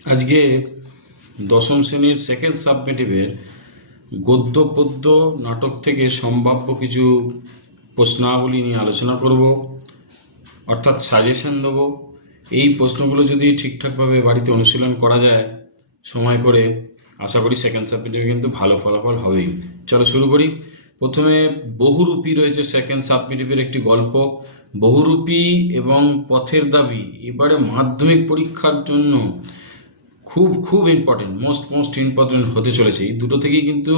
আজকে দশম শ্রেণীর সেকেন্ড সাবমিটিভের গদ্য পদ্য নাটক থেকে সম্ভাব্য কিছু প্রশ্নাবলী নিয়ে আলোচনা করব, অর্থাৎ সাজেশন দেবো। এই প্রশ্নগুলো যদি ঠিকঠাকভাবে বাড়িতে অনুশীলন করা যায় সময় করে, আশা করি সেকেন্ড সাবমিটিভে কিন্তু ভালো ফলাফল হবেই। চলো শুরু করি। প্রথমে বহুরূপী রয়েছে সেকেন্ড সাবমিটিভের একটি গল্প। বহুরূপী এবং পথের দাবি এবারে মাধ্যমিক পরীক্ষার জন্য খুব খুব ইম্পর্টেন্ট, মোস্ট ইম্পর্টেন্ট হতে চলেছে। এই দুটো থেকেই কিন্তু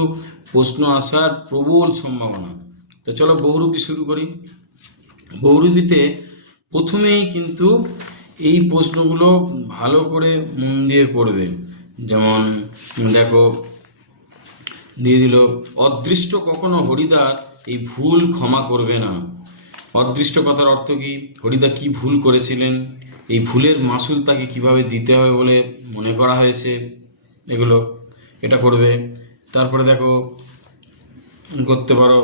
প্রশ্ন আসার প্রবল সম্ভাবনা। তো চলো বহুরূপী শুরু করি। বহুরূপীতে প্রথমেই কিন্তু এই প্রশ্নগুলো ভালো করে মন দিয়ে করবে। যেমন দেখো, দিয়ে দিল, অদৃষ্ট কখনো হরিদার এই ভুল ক্ষমা করবে না। অদৃষ্ট কথার অর্থ কি? হরিদা কি ভুল করেছিলেন, এই ভুলের মাসুল তাকে কিভাবে দিতে হবে বলে মনে করা হয়েছে, এগুলো এটা করবে। তারপরে দেখো, করতে পারো,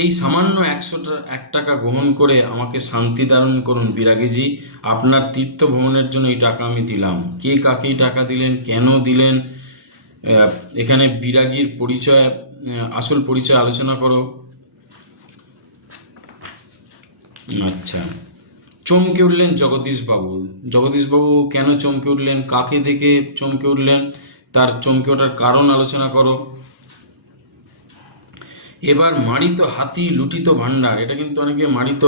এই সামান্য 101 টাকা গ্রহণ করে আমাকে শান্তি দান করুন বিরাগীজি, আপনার তীর্থ ভ্রমণের জন্য এই টাকা আমি দিলাম। কে কাকে টাকা দিলেন, কেন দিলেন, এখানে বিরাগীর পরিচয়, আসল পরিচয় আলোচনা করো। আচ্ছা, চমকে উঠলেন জগদীশবাবু। জগদীশবাবু কেন চমকে উঠলেন, কাকে দেখে চমকে উঠলেন, তার চমকে ওঠার কারণ আলোচনা করো। এবার মারিত হাতি লুটিত ভাণ্ডার, এটা কিন্তু অনেকে মারিত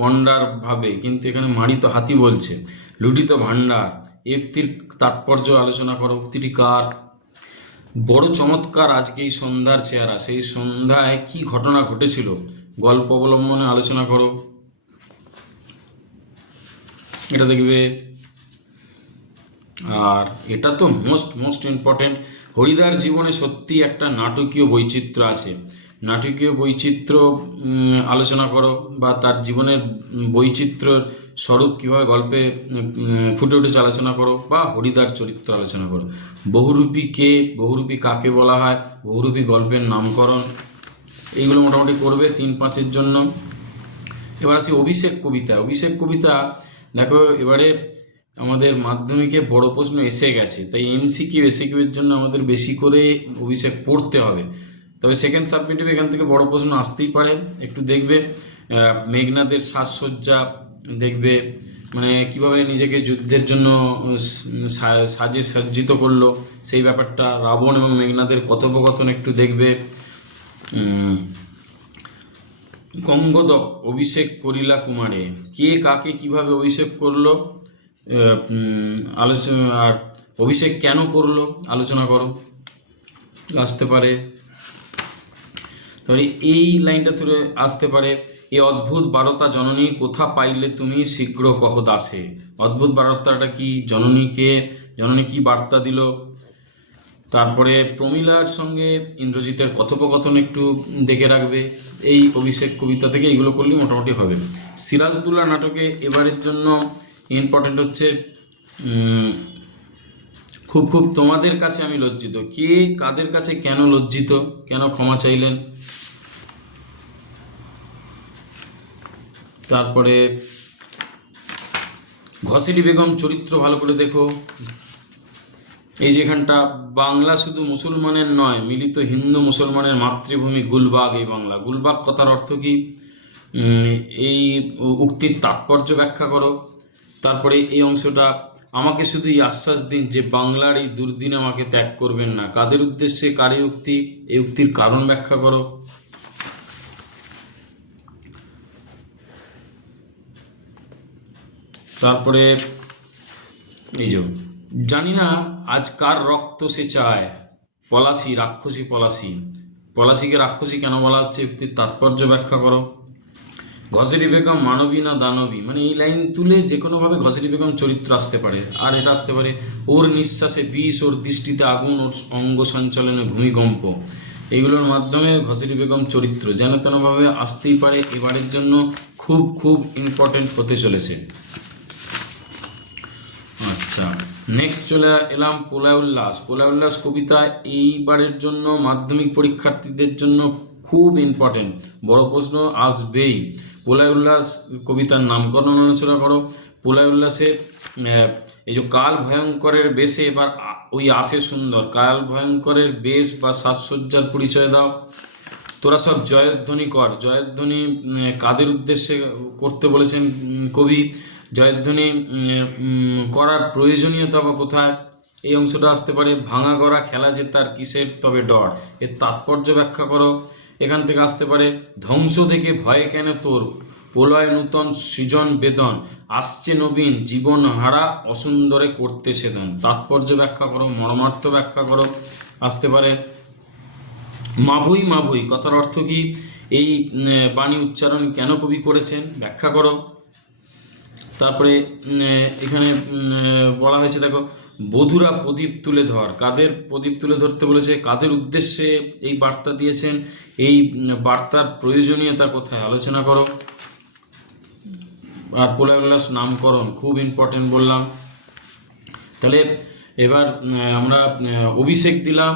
গন্ডার ভাবে, কিন্তু এখানে মারিত হাতি বলছে, লুটিত ভাণ্ডার। এই উক্তির তাৎপর্য আলোচনা করো। উক্তিটি কার? বড় চমৎকার আজকে এই সন্ধ্যার চেহারা, সেই সন্ধ্যায় কি ঘটনা ঘটেছিল গল্প অবলম্বনে আলোচনা করো। এটা দেখবে। আর এটা তো মোস্ট ইম্পর্টেন্ট, হরিদার জীবনে সত্যি একটা নাটকীয় বৈচিত্র্য আছে। নাটকীয় বৈচিত্র্য আলোচনা করো, বা তার জীবনের বৈচিত্র্যর স্বরূপ কীভাবে গল্পে ফুটে উঠেছে আলোচনা করো, বা হরিদার চরিত্র আলোচনা করো। বহুরূপী কে, বহুরূপী কাকে বলা হয়, বহুরূপী গল্পের নামকরণ, এইগুলো মোটামুটি করবে 3-5-এর জন্য। এবার আসি অভিষেক কবিতা। অভিষেক কবিতা দেখো, এবারে আমাদের মাধ্যমিকে বড় প্রশ্ন এসে গেছে, তাই এসিকিউ এর জন্য আমাদের বেশি করে অভিষেক পড়তে হবে। তবে সেকেন্ড সাবমিটিভ এখান থেকে বড় প্রশ্ন আসতেই পারে। একটু দেখবে মেঘনাদের সাজসজ্জা দেখবে, মানে কিভাবে নিজেকে যুদ্ধের জন্য সাজে সজ্জিত করলো সেই ব্যাপারটা। রাবণ এবং মেঘনাদের কথোপকথন একটু দেখবে। গঙ্গদক অভিষেক করিলা কুমারে, কে কাকে কিভাবে অভিষেক করলো আলোচনা, আর অভিষেক কেন করলো আলোচনা করো। আসতে পারে, তবে এই লাইনটা তুলে আসতে পারে, এ অদ্ভুত বারতা জননী কোথা পাইলে তুমি শীঘ্র কহ দাসে। অদ্ভুত বার্তাটা কি, জননীকে, জননী কি বার্তা দিল। তারপরে প্রমীলার সঙ্গে ইন্দ্রজিতের কথোপকথন একটু দেখে রাখবে। এই অভিষেক কবিতা থেকে এইগুলো করলেই মোটামুটি হবে। সিরাজদৌল্লা নাটকে এবারের জন্য ইম্পর্টেন্ট হচ্ছে, খুব খুব তোমাদের কাছে আমি লজ্জিত, কে কাদের কাছে কেন লজ্জিত, কেন ক্ষমা চাইলেন। তারপরে ঘসেটি বেগম চরিত্র ভালো করে দেখো। এই যেখানটা, বাংলা শুধু মুসলমানের নয়, মিলিত হিন্দু মুসলমানের মাতৃভূমি গুলবাগ এই বাংলা। গুলবাগ কথার অর্থ কি, এই উক্তির তাৎপর্য ব্যাখ্যা করো। তারপরে এই অংশটা, আমাকে শুধু এই আশ্বাস দিন যে বাংলার এই দুর্দিনে আমাকে ত্যাগ করবেন না, কাদের উদ্দেশ্যে, কার এই উক্তি, এই উক্তির কারণ ব্যাখ্যা করো। তারপরে এই যে, জানি না আজ কার রক্ত সে চায়, পলাশি রাক্ষসী পলাশি। পলাশিকে রাক্ষসী কেন বলা হচ্ছে, উক্তির তাৎপর্য ব্যাখ্যা করো। ঘসেটি বেগম মানবী না দানবী, মানে এই লাইন তুলে যে কোনোভাবে ঘসেটি বেগম চরিত্র আসতে পারে। আর এটা আসতে পারে, ওর নিঃশ্বাসে বিষ, ওর দৃষ্টিতে আগুন, ওর অঙ্গ সঞ্চালনে ভূমিকম্প। এইগুলোর মাধ্যমে ঘসেটি বেগম চরিত্র যেন তেনভাবে আসতেই পারে। এবারের জন্য খুব খুব ইম্পর্টেন্ট হতে চলেছে। আচ্ছা, নেক্সট চলে এলাম প্রলয় উল্লাস। প্রলয় উল্লাস কবিতা এইবারের জন্য মাধ্যমিক পরীক্ষার্থীদের জন্য খুব ইম্পর্টেন্ট, বড় প্রশ্ন আসবেই। প্রলয় উল্লাস কবিতার নামকরণ আলোচনা করো। প্রলয় উল্লাসের এই যে কাল ভয়ঙ্করের বেশে এবার ওই আসে সুন্দর, কাল ভয়ঙ্করের বেশ বা সাজসজ্জার পরিচয় দাও। তোরা সব জয়ধ্বনি কর। জয়ধ্বনি কাদের উদ্দেশ্যে করতে বলেছেন কবি? জয়ধ্বনি করার প্রয়োজনীয়তা বা কোথায়? এই অংশটা আসতে পারে ভাঙা গড়া খেলা জেতার কিসের তবে ডর, এর তাৎপর্য ব্যাখ্যা করো। এখান থেকে আসতে পারে ধ্বংস দেখে ভয়ে কেন তোর, প্রলয় নূতন সৃজন বেদন, আসছে নবীন জীবন হারা অসুন্দরে করতে সেদন, তাৎপর্য ব্যাখ্যা করো, মর্মার্থ ব্যাখ্যা করো। আসতে পারে মাভুই মাভুই কথার অর্থ কি, এই বাণী উচ্চারণ কেন কবি করেছেন, ব্যাখ্যা করো। তারপরে এখানে বলা হয়েছে দেখো, বধুরা প্রদীপ তুলে ধর, কাদের প্রদীপ তুলে ধরতে বলেছে, কাদের উদ্দেশ্যে এই বার্তা দিয়েছেন, এই বার্তার প্রয়োজনীয়তা কোথায় আলোচনা করো। আর প্রলয় উল্লাস নামকরণ খুব ইম্পর্টেন্ট বললাম। তাহলে এবার আমরা অভিষেক দিলাম,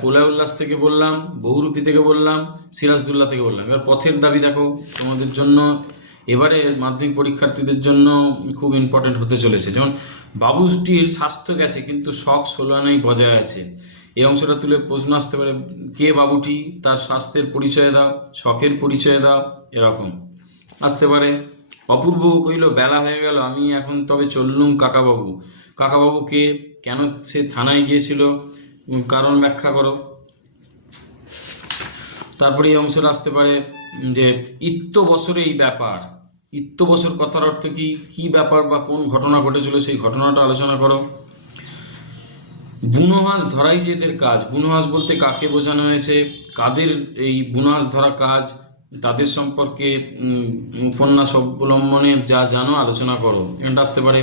প্রলয় উল্লাস থেকে বললাম, বহুরূপী থেকে বললাম, সিরাজদৌল্লা থেকে বললাম। এবার পথের দাবি দেখো তোমাদের জন্য, এবারে মাধ্যমিক পরীক্ষার্থীদের জন্য খুব ইম্পর্টেন্ট হতে চলেছে। যেমন বাবুটির স্বাস্থ্য গেছে কিন্তু শখ ষোলানাই বজায় আছে, এই অংশটা তুলে প্রশ্ন আসতে পারে, কে বাবুটি, তার স্বাস্থ্যের পরিচয় দাও, শখের পরিচয় দাও, এরকম আসতে পারে। অপূর্ব কইল বেলা হয়ে গেল, আমি এখন তবে চললুম কাকাবাবু, কাকাবাবু কে, কেন সে থানায় গিয়েছিল, কারণ ব্যাখ্যা করো। তারপরে এই অংশটা আসতে পারে যে ইত্য বছরে এই ব্যাপার, ইত্য বছর কথার অর্থ কি, কি ব্যাপার বা কোন ঘটনা ঘটেছিল সেই ঘটনাটা আলোচনা করো। বুনো হাঁস ধরাই যে এদের কাজ, বুনো হাঁস বলতে কাকে বোঝানো হয়েছে, কাদের এই বুনো হাঁস ধরা কাজ, তাদের সম্পর্কে উপন্যাস অবলম্বনে যা জানো আলোচনা করো, এখানটা আসতে পারে।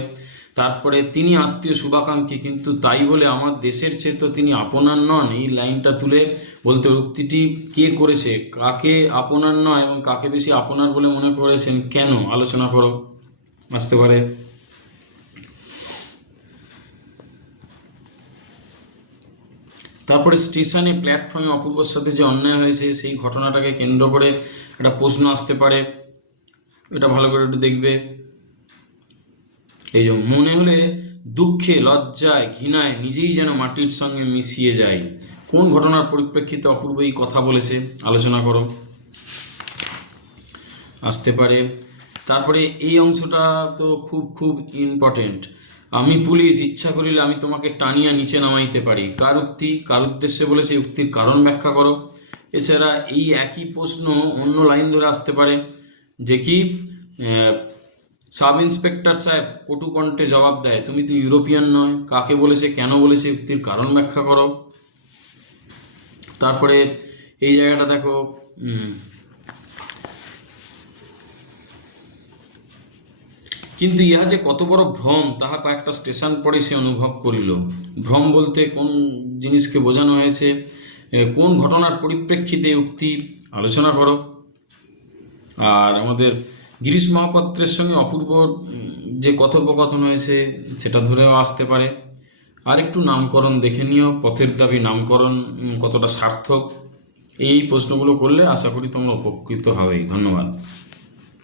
তারপরে তিনি আত্মীয় শুভাকাঙ্ক্ষী কিন্তু তাই বলে আমার দেশের চেয়ে তো তিনি আপনার নন, এই লাইনটা তুলে বলতে উক্তিটি কে করেছে, কাকে আপনার নয় এবং কাকে বেশি আপনার বলে মনে করেছেন কেন, আলোচনা করো, আসতে পারে। তারপরে স্টেশনে প্ল্যাটফর্মে অপূর্বর সাথে যে অন্যায় হয়েছে সেই ঘটনাটাকে কেন্দ্র করে একটা প্রশ্ন আসতে পারে, এটা ভালো করে একটু দেখবে। এই যে মনে হলে দুঃখে লজ্জায় ঘৃণায় নিজেই যেন মাটির সঙ্গে মিশিয়ে যায়, কোন ঘটনার পরিপ্রেক্ষিতে অপূর্ব এই কথা বলেছে, আলোচনা করো, আসতে পারে। তারপরে এই অংশটা তো খুব খুব ইম্পর্টেন্ট, আমি পুলিশ ইচ্ছা করিলে আমি তোমাকে টানিয়া নিচে নামাইতে পারি, কার উক্তি, কার উদ্দেশ্যে বলেছে, উক্তির কারণ ব্যাখ্যা করো। এছাড়া এই একই প্রশ্ন অন্য লাইন ধরে আসতে পারে যে কি, সাব ইন্সপেক্টর সাহেব কটু কণ্ঠে জবাব দেয়, তুমি তো ইউরোপিয়ান নয়, কাকে বলেছে, কেন বলেছে, উক্তির কারণ ব্যাখ্যা করো। তারপরে এই জায়গাটা দেখো, কিন্তু ইহা যে কত বড় ভ্রম তাহা কয়েকটা স্টেশন পরে সে অনুভব করিল। ভ্রম বলতে কোন জিনিসকে বোঝানো হয়েছে, কোন ঘটনার পরিপ্রেক্ষিতে উক্তি, আলোচনা করো। আর আমাদের গিরিশ মহাপাত্রের সঙ্গে অপূর্ব যে কথোপকথন হয়েছে সেটা ধরেও আসতে পারে। আর একটু নামকরণ দেখে নিও, পথের দাবি নামকরণ কতটা সার্থক, এই প্রশ্নগুলো করলে আশা করি তোমরা উপকৃত হবেই। ধন্যবাদ।